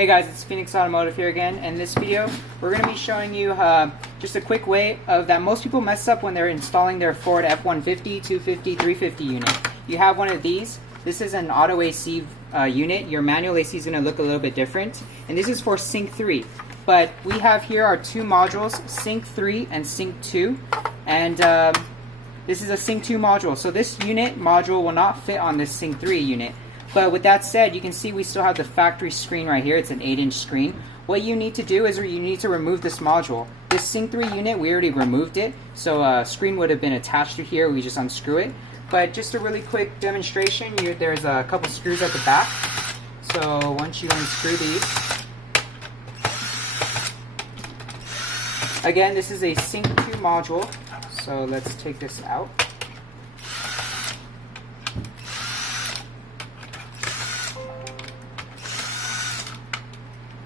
Hey guys, it's Phoenix Automotive here again. In this video, we're going to be showing you just a quick way of that most people mess up when they're installing their Ford F-150, 250, 350 unit. You have one of these. This is an auto AC unit. Your manual AC is going to look a little bit different. And this is for Sync3. But we have here our two modules, Sync3 and Sync2. And this is a Sync2 module. So this unit module will not fit on this Sync3 unit. But with that said, you can see we still have the factory screen right here. It's an 8-inch screen. What you need to do is you need to remove this module. This Sync3 unit, we already removed it. So a screen would have been attached to here. We just unscrew it. But just a really quick demonstration, there's a couple screws at the back. So once you unscrew these, again, this is a Sync2 module. So let's take this out.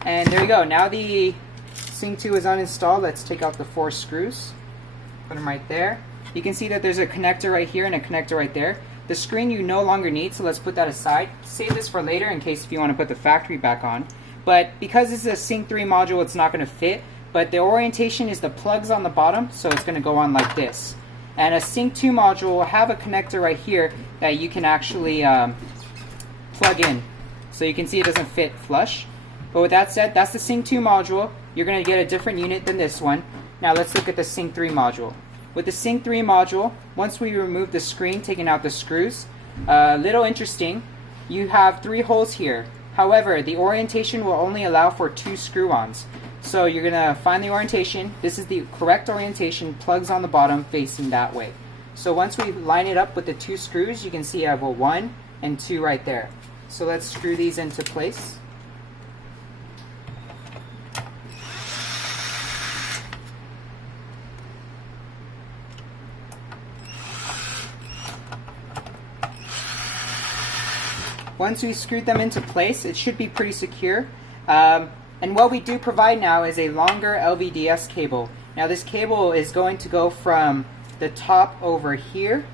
And there you go. Now the Sync2 is uninstalled. Let's take out the 4 screws. Put them right there. You can see that there's a connector right here and a connector right there. The screen you no longer need, so let's put that aside. Save this for later in case if you want to put the factory back on. But because this is a Sync3 module, it's not going to fit. But the orientation is the plugs on the bottom, so it's going to go on like this. And a Sync2 module will have a connector right here that you can actually plug in. So you can see it doesn't fit flush. But with that said, that's the Sync2 module. You're going to get a different unit than this one. Now let's look at the Sync3 module. With the Sync3 module, once we remove the screen, taking out the screws, little interesting, you have 3 holes here. However, the orientation will only allow for 2 screw-ons. So you're going to find the orientation. This is the correct orientation, plugs on the bottom facing that way. So once we line it up with the 2 screws, you can see I have a 1 and 2 right there. So let's screw these into place. Once we screwed them into place, it should be pretty secure. And what we do provide now is a longer LVDS cable. Now this cable is going to go from the top over here.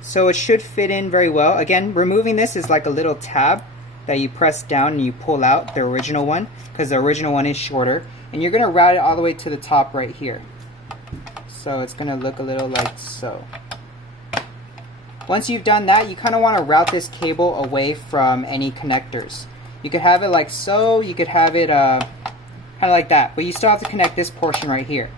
So it should fit in very well. Again, removing this is like a little tab that you press down and you pull out the original one, because the original one is shorter. And you're going to route it all the way to the top right here. So it's going to look a little like so. Once you've done that, you kind of want to route this cable away from any connectors. You could have it like so, you could have it kind of like that, but you still have to connect this portion right here.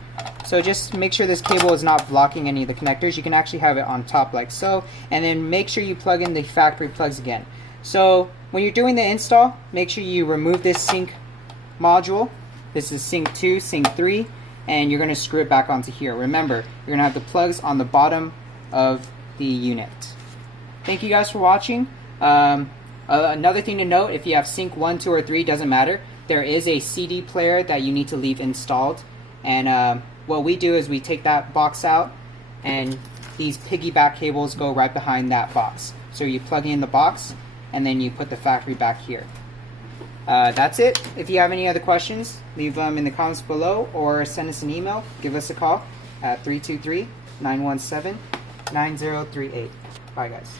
So just make sure this cable is not blocking any of the connectors. You can actually have it on top like so, and then make sure you plug in the factory plugs again. So when you're doing the install, make sure you remove this sync module. This is Sync2, Sync3, and you're going to screw it back onto here. Remember, you're going to have the plugs on the bottom of the unit. Thank you guys for watching. Another thing to note, if you have Sync 1, 2, or 3, doesn't matter. There is a CD player that you need to leave installed. And what we do is we take that box out, and these piggyback cables go right behind that box. So you plug in the box, and then you put the factory back here. That's it. If you have any other questions, leave them in the comments below or send us an email. Give us a call at 323-917-9038. Bye guys.